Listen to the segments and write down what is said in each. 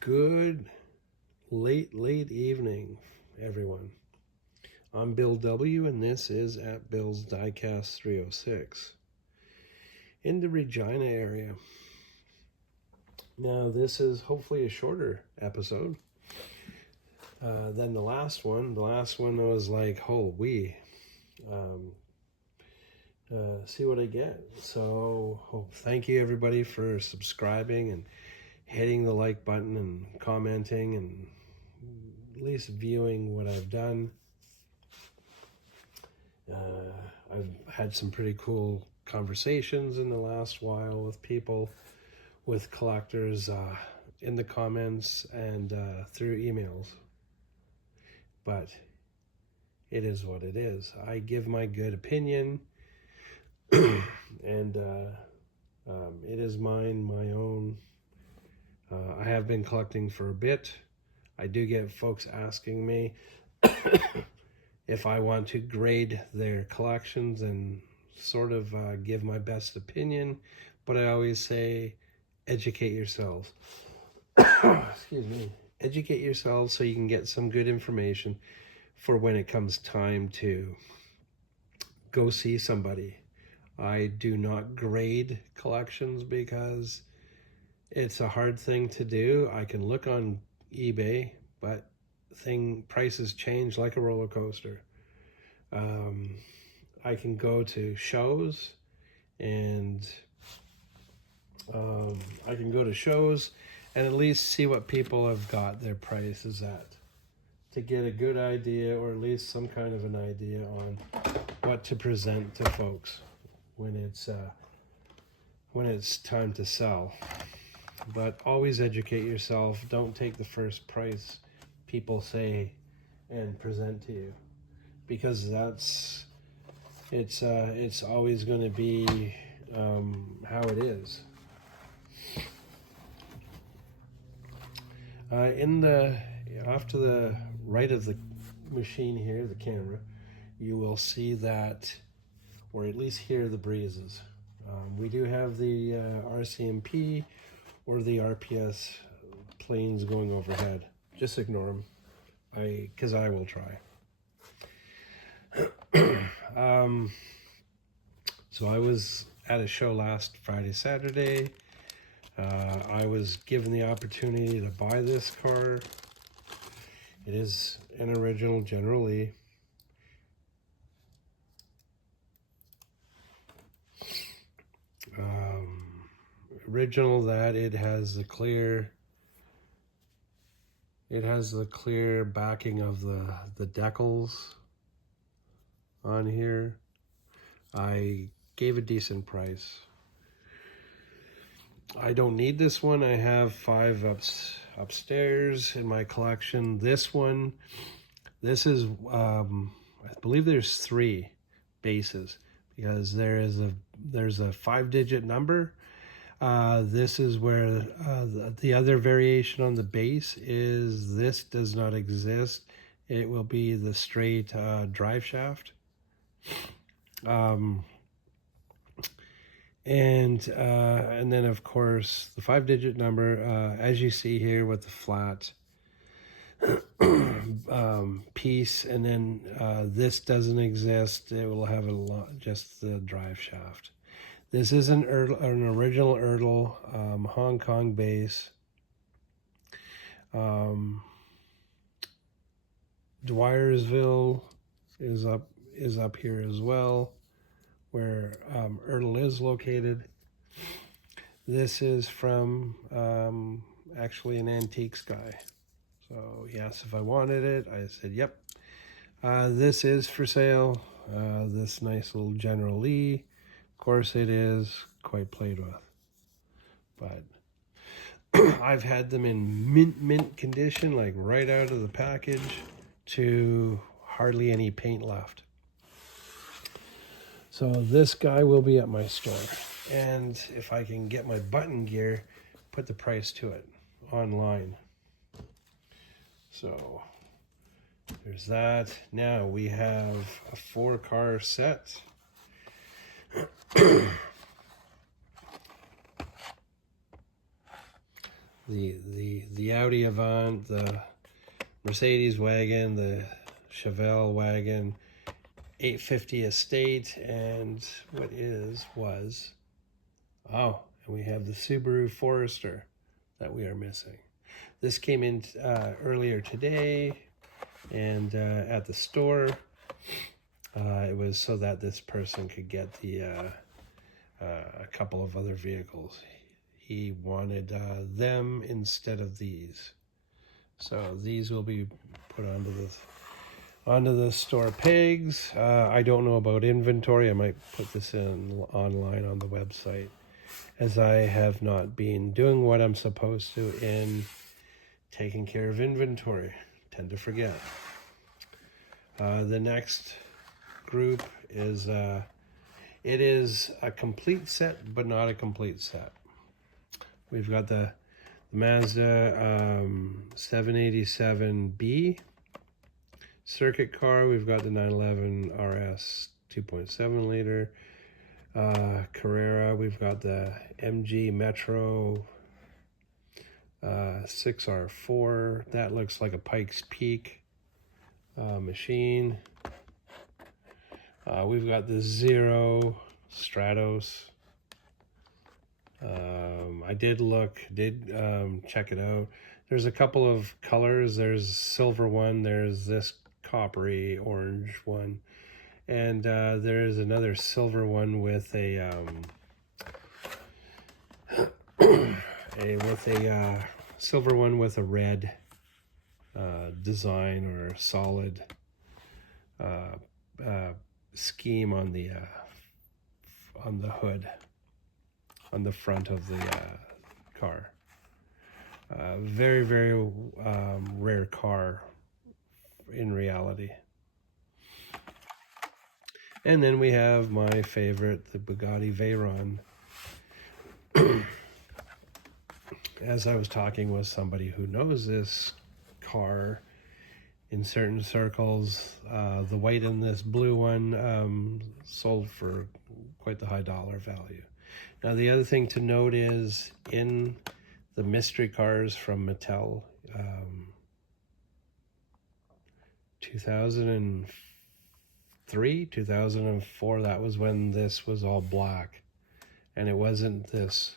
Good late evening, everyone. I'm Bill W, and this is at Bill's Diecast 306 in the Regina area. Now, this is hopefully a shorter episode than the last one. The last one was like, holy, see what I get. So, thank you everybody for subscribing and hitting the like button and commenting and at least viewing what I've done. I've had some pretty cool conversations in the last while with people, with collectors in the comments and through emails. But it is what it is. I give my good opinion and it is mine, my own. I have been collecting for a bit. I do get folks asking me if I want to grade their collections and sort of give my best opinion, but I always say, educate yourselves. Excuse me. Educate yourselves so you can get some good information for when it comes time to go see somebody. I do not grade collections because it's a hard thing to do. I can look on eBay, but prices change like a roller coaster. I can go to shows and at least see what people have got their prices at to get a good idea, or at least some kind of an idea on what to present to folks when it's time to sell. But always educate yourself. Don't take the first price people say and present to you, because it's always going to be how it is. Off to the right of the machine here, the camera, you will see that, or at least hear the breezes. We do have the RCMP or the RPS planes going overhead. Just ignore them, because I will try. So I was at a show last Friday, Saturday. I was given the opportunity to buy this car. It is an original General Lee. Original that it has the clear backing of the decals on here. I gave a decent price. I don't need this one. I have 5 upstairs in my collection. This is I believe there's 3 bases, because there's a 5-digit number. This is where the other variation on the base is. This does not exist. It will be the straight drive shaft. And then of course the 5-digit number, as you see here with the flat piece, and then this doesn't exist. It will have just the drive shaft. This is an original Ertl Hong Kong base. Dwyersville is up here as well, where Ertl is located. This is from actually an antiques guy. So he asked if I wanted it. I said yep. This is for sale. This nice little General Lee. Of course it is quite played with, but I've had them in mint condition, like right out of the package, to hardly any paint left. So this guy will be at my store, and if I can get my button gear, put the price to it online. So there's that. Now we have a 4-car set. the Audi Avant, the Mercedes wagon, the Chevelle wagon, 850 Estate, and and we have the Subaru Forester that we are missing. This came in earlier today, and at the store, it was so that this person could get a couple of other vehicles. He wanted them instead of these. So these will be put onto the store pegs. I don't know about inventory. I might put this in online on the website, as I have not been doing what I'm supposed to in taking care of inventory. Tend to forget. The next group is it is a complete set, but not a complete set. We've got the Mazda 787B circuit car. We've got the 911 RS 2.7 liter Carrera. We've got the MG Metro 6R4. That looks like a Pikes Peak machine. We've got the Zero Stratos. I did check it out. There's a couple of colors. There's a silver one. There's this coppery orange one, and there's another silver one with a silver one with a red design or solid scheme on the hood, on the front of the car. Very, very rare car in reality. And then we have my favorite, the Bugatti Veyron. As I was talking with somebody who knows this car in certain circles, the white and this blue one sold for quite the high dollar value. Now, the other thing to note is in the mystery cars from Mattel, 2003, 2004, that was when this was all black. And it wasn't this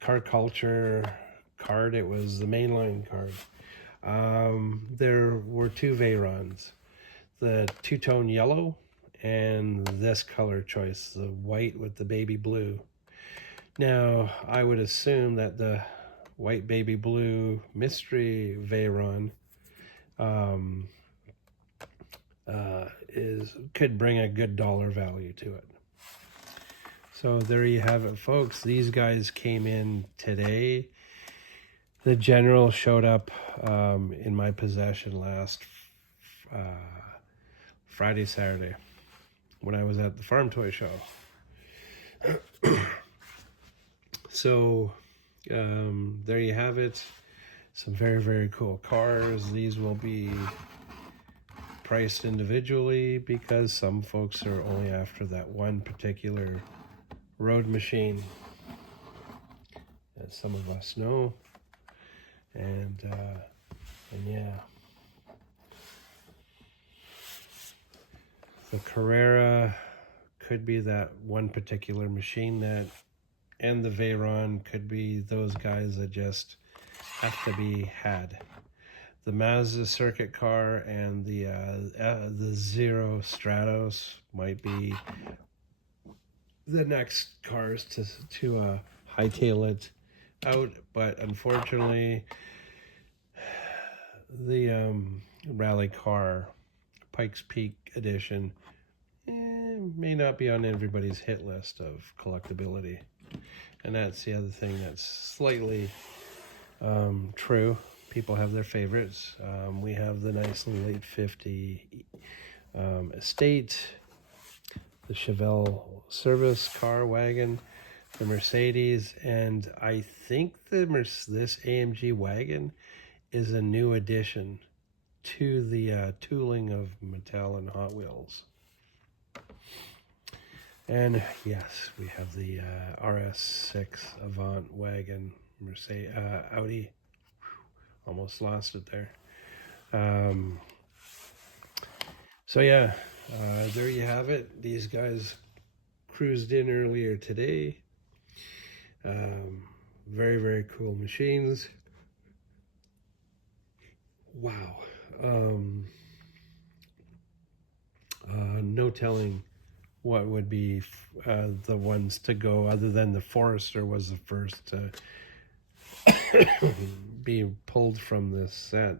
car culture card, it was the mainline card. There were two Veyrons, the two-tone yellow and this color choice, the white with the baby blue. Now, I would assume that the white baby blue mystery Veyron could bring a good dollar value to it. So there you have it, folks. These guys came in today. The General showed up in my possession last Friday, Saturday, when I was at the Farm Toy Show. So there you have it. Some very, very cool cars. These will be priced individually because some folks are only after that one particular road machine, as some of us know. And yeah, the Carrera could be that one particular machine that, and the Veyron could be those guys that just have to be had. The Mazda circuit car and the Zero Stratos might be the next cars to hightail it out, but unfortunately, the rally car Pikes Peak edition may not be on everybody's hit list of collectability, and that's the other thing that's slightly true. People have their favorites. We have the nice little 850 Estate, the Chevelle service car wagon, the Mercedes, and I think this AMG wagon is a new addition to the tooling of Mattel and Hot Wheels. And yes, we have the RS6 Avant wagon, Audi. Almost lost it there. So yeah, there you have it. These guys cruised in earlier today. Very, very cool machines. Wow. No telling what would be the ones to go, other than the Forester was the first to be pulled from this set.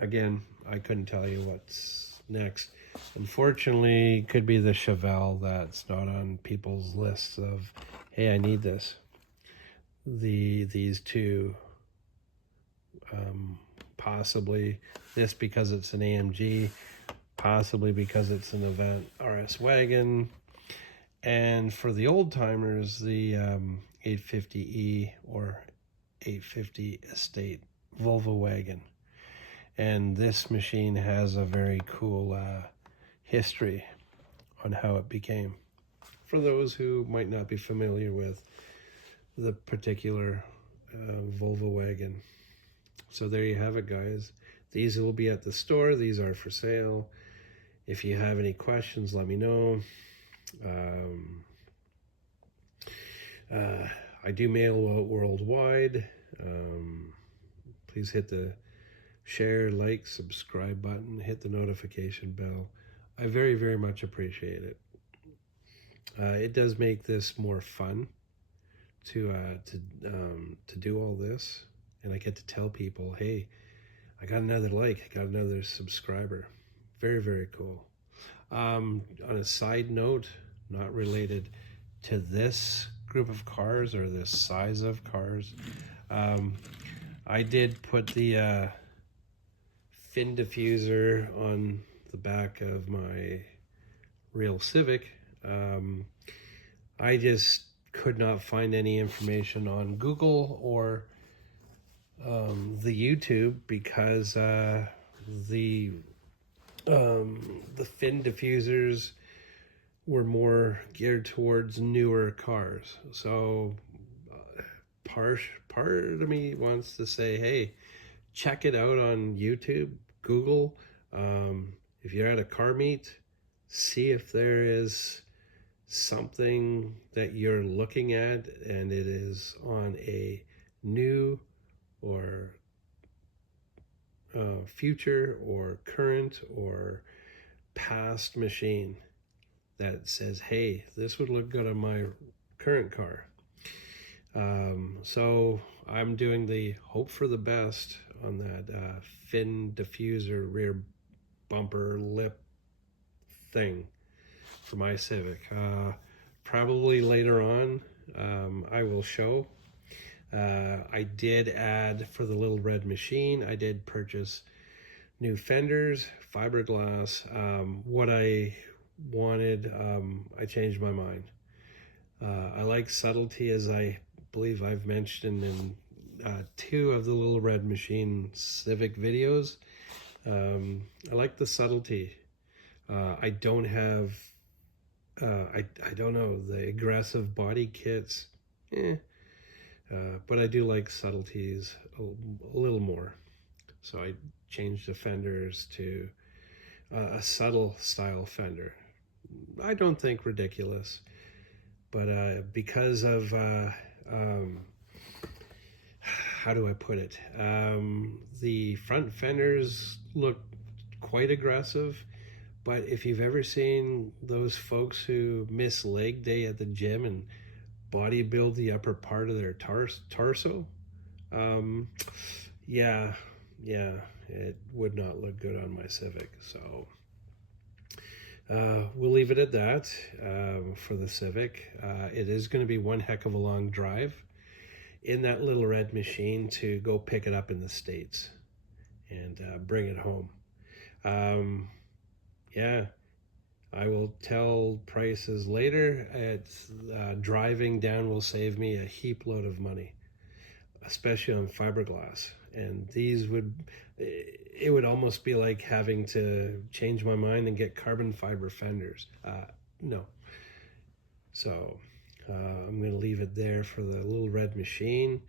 Again, I couldn't tell you what's next. Unfortunately, it could be the Chevelle that's not on people's lists of, hey, I need this. These two, possibly this because it's an AMG, possibly because it's an event RS wagon, and for the old timers, the 850E or 850 Estate Volvo wagon. And this machine has a very cool history on how it became, for those who might not be familiar with the particular Volvo wagon. So there you have it, guys. These will be at the store. These are for sale. If you have any questions, let me know. I do mail out worldwide. Please hit the share, like, subscribe button, hit the notification bell. I very, very much appreciate it. It does make this more fun to do all this, and I get to tell people, hey, I got another like, I got another subscriber. Very, very cool. On a side note, not related to this group of cars or this size of cars, I did put the fin diffuser on the back of my real Civic. I just could not find any information on Google or the YouTube, because the fin diffusers were more geared towards newer cars. So part of me wants to say, hey, check it out on YouTube, Google. If you're at a car meet, see if there is something that you're looking at and it is on a new or future or current or past machine that says, hey, this would look good on my current car. So I'm doing the hope for the best on that fin diffuser rear bumper lip thing for my Civic. Probably later on, I will show. I did add, for the little red machine, I did purchase new fenders, fiberglass. What I wanted, I changed my mind. I like subtlety, as I believe I've mentioned in 2 of the little red machine Civic videos. I like the subtlety. I don't have, I don't know, the aggressive body kits, but I do like subtleties a little more. So I changed the fenders to a subtle style fender. I don't think ridiculous, but because of, how do I put it? The front fenders look quite aggressive, but if you've ever seen those folks who miss leg day at the gym and body build the upper part of their torso, yeah, it would not look good on my Civic. So we'll leave it at that for the Civic. It is going to be one heck of a long drive in that little red machine to go pick it up in the States and bring it home. Yeah, I will tell prices later. It's driving down will save me a heap load of money, especially on fiberglass. And these it would almost be like having to change my mind and get carbon fiber fenders. No. So I'm going to leave it there for the little red machine.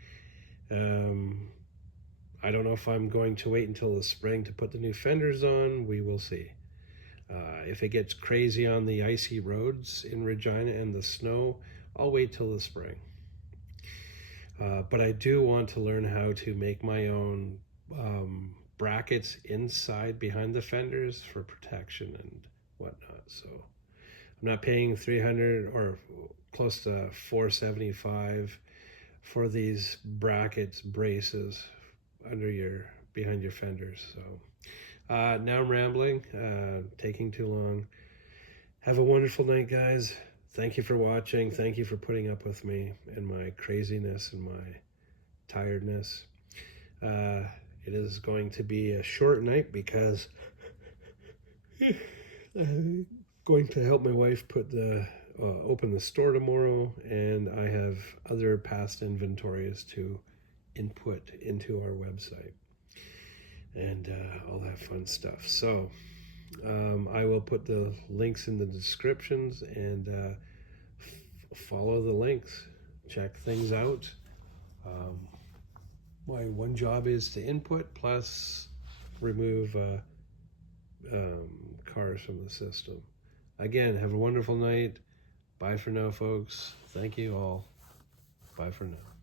I don't know if I'm going to wait until the spring to put the new fenders on. We will see. If it gets crazy on the icy roads in Regina and the snow, I'll wait till the spring. But I do want to learn how to make my own brackets inside behind the fenders for protection and whatnot. So I'm not paying $300 or close to $475 for these brackets braces behind your fenders. So now I'm rambling, taking too long. Have a wonderful night, guys. Thank you for watching. Thank you for putting up with me and my craziness and my tiredness. It is going to be a short night because I'm going to help my wife open the store tomorrow, and I have other past inventories to input into our website and all that fun stuff. So I will put the links in the descriptions, and follow the links, check things out. My one job is to input plus remove cars from the system. Again, have a wonderful night. Bye for now, folks. Thank you all. Bye for now.